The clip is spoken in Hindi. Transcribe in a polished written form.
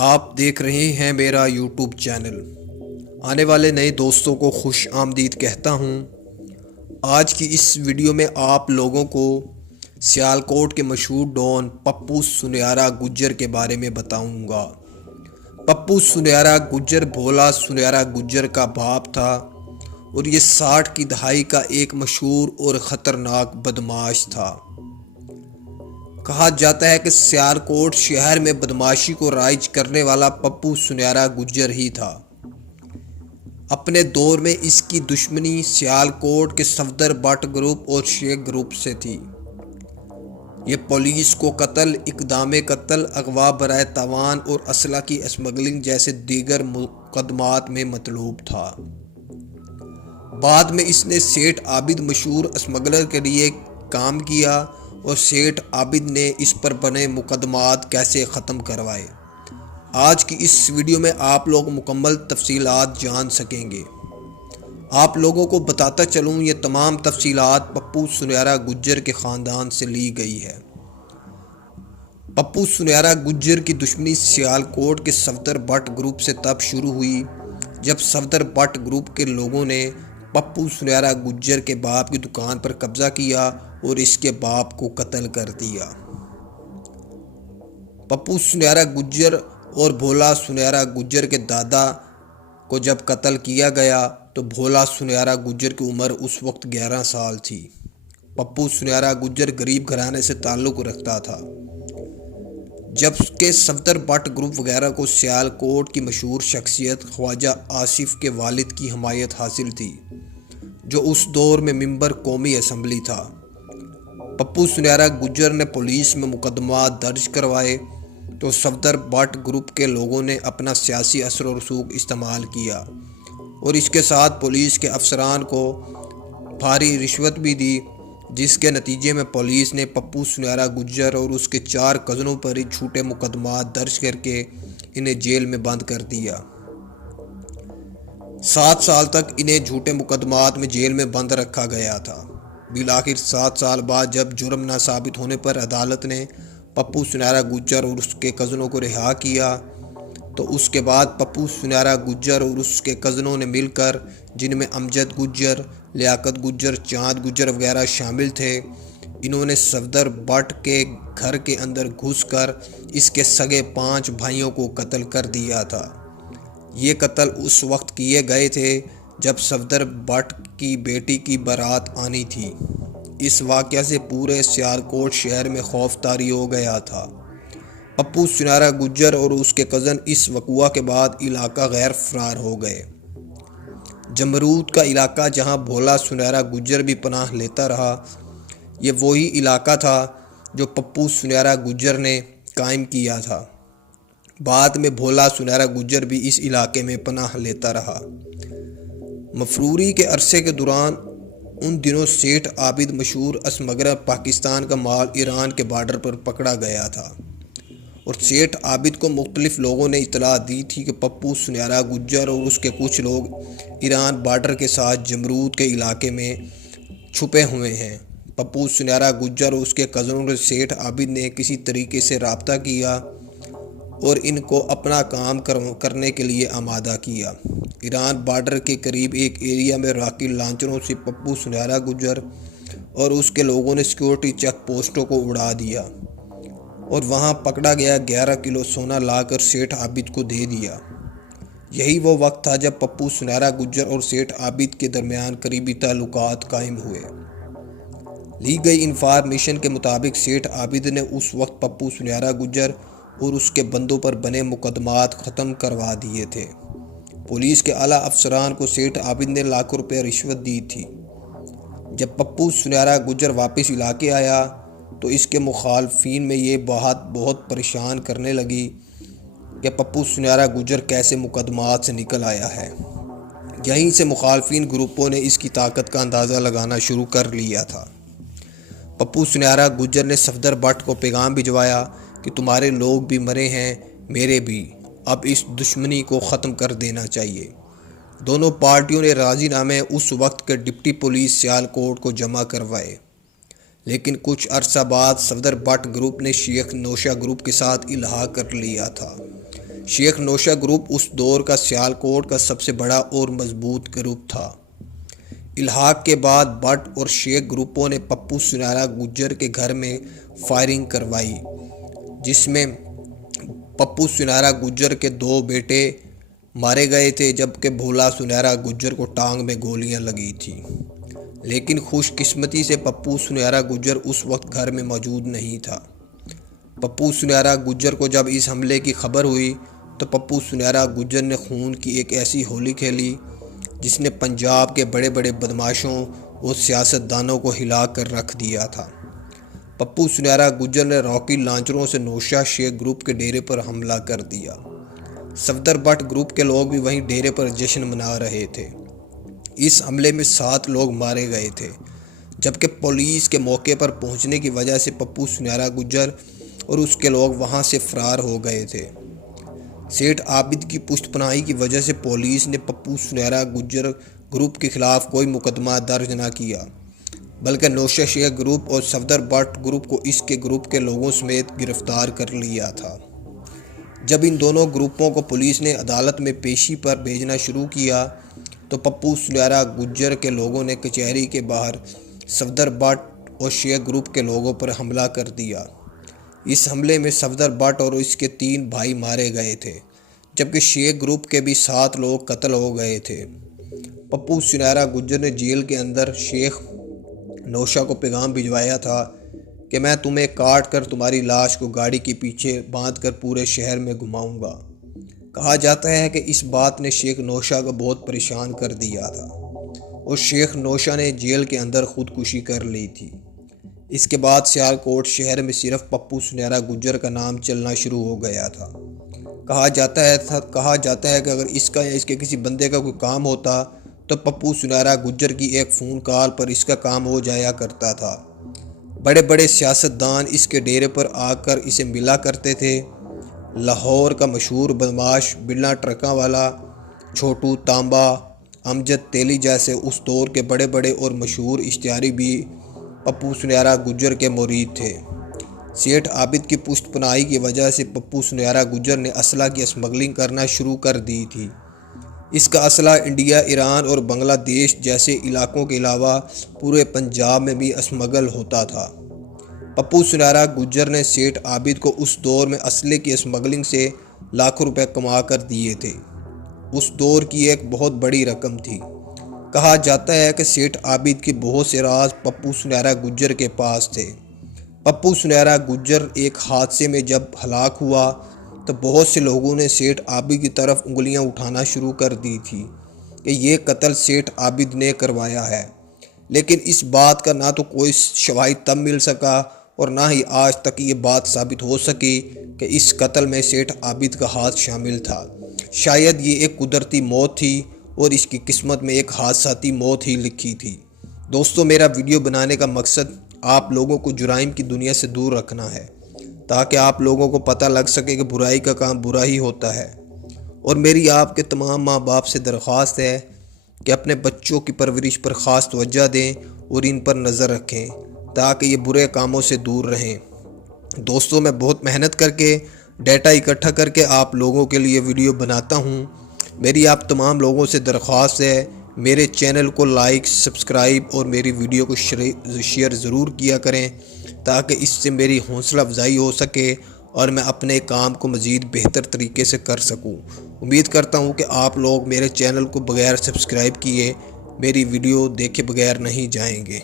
आप देख रहे हैं मेरा यूट्यूब चैनल। आने वाले नए दोस्तों को खुश आमदीद कहता हूँ। आज की इस वीडियो में आप लोगों को सियालकोट के मशहूर डॉन पप्पू सुनैरा गुज्जर के बारे में बताऊँगा। पप्पू सुनैरा गुज्जर भोला सुनैरा गुज्जर का बाप था और ये 60 की दहाई का एक मशहूर और ख़तरनाक बदमाश था। कहा जाता है कि सियालकोट शहर में बदमाशी को राइज करने वाला पप्पू सुनैरा गुज्जर ही था। अपने दौर में इसकी दुश्मनी सियालकोट के सफदर बट ग्रुप और शेख ग्रुप से थी। ये पुलिस को कत्ल, इक़दाम कत्ल, अगवा बराए तावान और असला की स्मगलिंग जैसे दीगर मुकदमात में मतलूब था। बाद में इसने सेठ आबिद मशहूर स्मगलर के लिए काम किया और सेठ आबिद ने इस पर बने मुकदमात कैसे ख़त्म करवाए। आज की इस वीडियो में आप लोग मुकम्मल तफसीलात जान सकेंगे। आप लोगों को बताता चलूँ, ये तमाम तफसीलात पप्पू सुनैरा गुज्जर के ख़ानदान से ली गई है। पप्पू सुनैरा गुज्जर की दुश्मनी सियालकोट के सफदर बट ग्रुप से तब शुरू हुई जब सफदर बट ग्रुप के लोगों ने पप्पू सुनैरा गुज्जर के बाप की दुकान पर कब्ज़ा किया और इसके बाप को कत्ल कर दिया। पप्पू सुनैरा गुज्जर और भोला सुनैरा गुज्जर के दादा को जब कत्ल किया गया तो भोला सुनैरा गुज्जर की उम्र उस वक्त 11 साल थी। पप्पू सुनैरा गुज्जर गरीब घराने से ताल्लुक़ रखता था। जबकि सफदर बट ग्रुप वगैरह को सियालकोट की मशहूर शख्सियत ख्वाजा आसिफ के वालिद की हमायत हासिल थी, जो उस दौर में मेंबर कौमी असम्बली था। पप्पू सुनैरा गुज्जर ने पुलिस में मुकदमा दर्ज करवाए तो सफदर बट ग्रुप के लोगों ने अपना सियासी असर और रसूख इस्तेमाल किया और इसके साथ पुलिस के अफसरान को भारी रिश्वत भी दी, जिसके नतीजे में पुलिस ने पप्पू सुनैरा गुज्जर और उसके 4 कज़नों पर ही झूठे मुकदमा दर्ज करके इन्हें जेल में बंद कर दिया। 7 साल तक इन्हें झूठे मुकदमात में जेल में बंद रखा गया था। बिलाखिर 7 साल बाद जब जुर्म ना साबित होने पर अदालत ने पप्पू सुनैरा गुज्जर और उसके कज़नों को रिहा किया, तो उसके बाद पप्पू सुनैरा गुज्जर और उसके कज़नों ने मिलकर, जिनमें अमजद गुज्जर, लियाकत गुज्जर, चांद गुज्जर वगैरह शामिल थे, इन्होंने सफदर बट के घर के अंदर घुसकर इसके सगे 5 भाइयों को कत्ल कर दिया था। ये कत्ल उस वक्त किए गए थे जब सफदर बट की बेटी की बारात आनी थी। इस वाक़या से पूरे सियालकोट शहर में खौफ तारी हो गया था। पप्पू सुनैरा गुज्जर और उसके कज़न इस वक़ुआ के बाद इलाका गैर फरार हो गए। जमरूद का इलाका, जहां भोला सुनैरा गुज्जर भी पनाह लेता रहा, ये वही इलाका था जो पप्पू सुनैरा गुज्जर ने कायम किया था। बाद में भोला सुनैरा गुज्जर भी इस इलाके में पनाह लेता रहा। मफरूरी के अरसे के दौरान उन दिनों सेठ आबिद मशहूर स्मगलर पाकिस्तान का माल ईरान के बॉर्डर पर पकड़ा गया था और सेठ आबिद को मुख्तलिफ लोगों ने इतला दी थी कि पप्पू सुनैरा गुज्जर और उसके कुछ लोग ईरान बॉर्डर के साथ जमरूद के इलाके में छुपे हुए हैं। पप्पू सुनैरा गुज्जर और उसके कज़नों ने सेठ आबिद ने किसी तरीके से रब्ता किया और इनको अपना काम करने के लिए आमादा किया। ईरान बॉर्डर के करीब एक एरिया में रॉकेट लॉन्चरों से पप्पू सुनैरा गुज्जर और उसके लोगों ने सिक्योरिटी चेक पोस्टों को उड़ा दिया और वहां पकड़ा गया 11 किलो सोना लाकर सेठ आबिद को दे दिया। यही वो वक्त था जब पप्पू सुनैरा गुज्जर और सेठ आबिद के दरमियान करीबी ताल्लुकात कायम हुए। ली गई इंफॉर्मेशन के मुताबिक सेठ आबिद ने उस वक्त पप्पू सुनैरा गुज्जर और उसके बंदों पर बने मुकदमात ख़त्म करवा दिए थे। पुलिस के आला अफसरान को सेठ आबिद ने लाखों रुपये रिश्वत दी थी। जब पप्पू सुनैरा गुज्जर वापस इलाके आया तो इसके मुखालफिन में ये बात बहुत परेशान करने लगी कि पप्पू सुनैरा गुज्जर कैसे मुकदमात से निकल आया है। यहीं से मुखालफिन ग्रुपों ने इसकी ताकत का अंदाज़ा लगाना शुरू कर लिया था। पप्पू सुनैरा गुज्जर ने सफदर बट को पैगाम भिजवाया कि तुम्हारे लोग भी मरे हैं, मेरे भी, अब इस दुश्मनी को ख़त्म कर देना चाहिए। दोनों पार्टियों ने राजीनामे उस वक्त के डिप्टी पुलिस सियालकोट को जमा करवाए, लेकिन कुछ अरसा बाद सफदर बट ग्रुप ने शेख नौशा ग्रुप के साथ इल्हा कर लिया था। शेख नौशा ग्रुप उस दौर का सियालकोट का सबसे बड़ा और मजबूत ग्रुप था। इल्हाक के बाद भट्ट और शेख ग्रुपों ने पप्पू सुनहरा गुज्जर के घर में फायरिंग करवाई, जिसमें पप्पू सुनहरा गुज्जर के 2 बेटे मारे गए थे, जबकि भोला सुनहरा गुज्जर को टांग में गोलियां लगी थी। लेकिन खुशकिस्मती से पप्पू सुनहरा गुज्जर उस वक्त घर में मौजूद नहीं था। पप्पू सुनहरा गुज्जर को जब इस हमले की खबर हुई तो पप्पू सुनहरा गुज्जर ने खून की एक ऐसी होली खेली जिसने पंजाब के बड़े बड़े बदमाशों और सियासतदानों को हिला कर रख दिया था। पप्पू सुनहरा गुज्जर ने रॉकी लांचरों से नौशा शेख ग्रुप के डेरे पर हमला कर दिया। सफदर भट्ट ग्रुप के लोग भी वहीं डेरे पर जश्न मना रहे थे। इस हमले में 7 लोग मारे गए थे, जबकि पुलिस के मौके पर पहुंचने की वजह से पप्पू सुनहरा गुज्जर और उसके लोग वहां से फरार हो गए थे। सेठ आबिद की पुष्टपनाही की वजह से पुलिस ने पप्पू सुनहरा गुज्जर ग्रुप के खिलाफ कोई मुकदमा दर्ज न किया, बल्कि नौशा शेख ग्रुप और सफदर भट्ट ग्रुप को इसके ग्रुप के लोगों समेत गिरफ्तार कर लिया था। जब इन दोनों ग्रुपों को पुलिस ने अदालत में पेशी पर भेजना शुरू किया तो पप्पू सुनहरा गुज्जर के लोगों ने कचहरी के बाहर सफदर भट्ट और शेख ग्रुप के लोगों पर हमला कर दिया। इस हमले में सफदर भट्ट और इसके 3 भाई मारे गए थे, जबकि शेख ग्रुप के भी 7 लोग कत्ल हो गए थे। पप्पू सुनहरा गुज्जर ने जेल के अंदर शेख नौशा को पैगाम भिजवाया था कि मैं तुम्हें काट कर तुम्हारी लाश को गाड़ी के पीछे बांधकर पूरे शहर में घुमाऊंगा। कहा जाता है कि इस बात ने शेख नौशा को बहुत परेशान कर दिया था और शेख नौशा ने जेल के अंदर खुदकुशी कर ली थी। इसके बाद सियालकोट शहर में सिर्फ पप्पू सुनहरा गुज्जर का नाम चलना शुरू हो गया था। कहा जाता है कि अगर इसका या इसके किसी बंदे का कोई काम होता तो पप्पू सुनहरा गुज्जर की एक फ़ोन कॉल पर इसका काम हो जाया करता था। बड़े बड़े सियासतदान इसके डेरे पर आकर इसे मिला करते थे। लाहौर का मशहूर बदमाश बिल्ला ट्रकों वाला, छोटू तांबा, अमजद तेली जैसे उस दौर के बड़े बड़े और मशहूर इश्तिहारी भी पप्पू सुनहरा गुज्जर के मुरीद थे। सेठ आबिद की पुष्टपनाही की वजह से पप्पू सुनहरा गुज्जर ने असला की स्मगलिंग करना शुरू कर दी थी। इसका असला इंडिया, ईरान और बांग्लादेश जैसे इलाकों के अलावा पूरे पंजाब में भी स्मगल होता था। पप्पू सुनहरा गुज्जर ने सेठ आबिद को उस दौर में असले की स्मगलिंग से लाखों रुपए कमा कर दिए थे। उस दौर की एक बहुत बड़ी रकम थी। कहा जाता है कि सेठ आबिद के बहुत से राज पप्पू सुनहरा गुज्जर के पास थे। पप्पू सुनहरा गुज्जर एक हादसे में जब हलाक हुआ तो बहुत से लोगों ने सेठ आबिद की तरफ उंगलियां उठाना शुरू कर दी थी कि ये कत्ल सेठ आबिद ने करवाया है, लेकिन इस बात का ना तो कोई शवाहिद तब मिल सका और ना ही आज तक ये बात साबित हो सकी कि इस कत्ल में सेठ आबिद का हाथ शामिल था। शायद ये एक कुदरती मौत थी और इसकी किस्मत में एक हादसाती मौत ही लिखी थी। दोस्तों, मेरा वीडियो बनाने का मकसद आप लोगों को जुराइम की दुनिया से दूर रखना है, ताकि आप लोगों को पता लग सके कि बुराई का काम बुरा ही होता है। और मेरी आपके तमाम माँ बाप से दरख्वास्त है कि अपने बच्चों की परवरिश पर ख़ास तवज्जो दें और इन पर नज़र रखें ताकि ये बुरे कामों से दूर रहें। दोस्तों, मैं बहुत मेहनत करके डेटा इकट्ठा करके आप लोगों के लिए वीडियो बनाता हूँ। मेरी आप तमाम लोगों से दरख्वास्त है, मेरे चैनल को लाइक, सब्सक्राइब और मेरी वीडियो को शेयर ज़रूर किया करें ताकि इससे मेरी हौसला अफजाई हो सके और मैं अपने काम को मज़ीद बेहतर तरीके से कर सकूं। उम्मीद करता हूं कि आप लोग मेरे चैनल को बगैर सब्सक्राइब किए मेरी वीडियो देखे बगैर नहीं जाएंगे।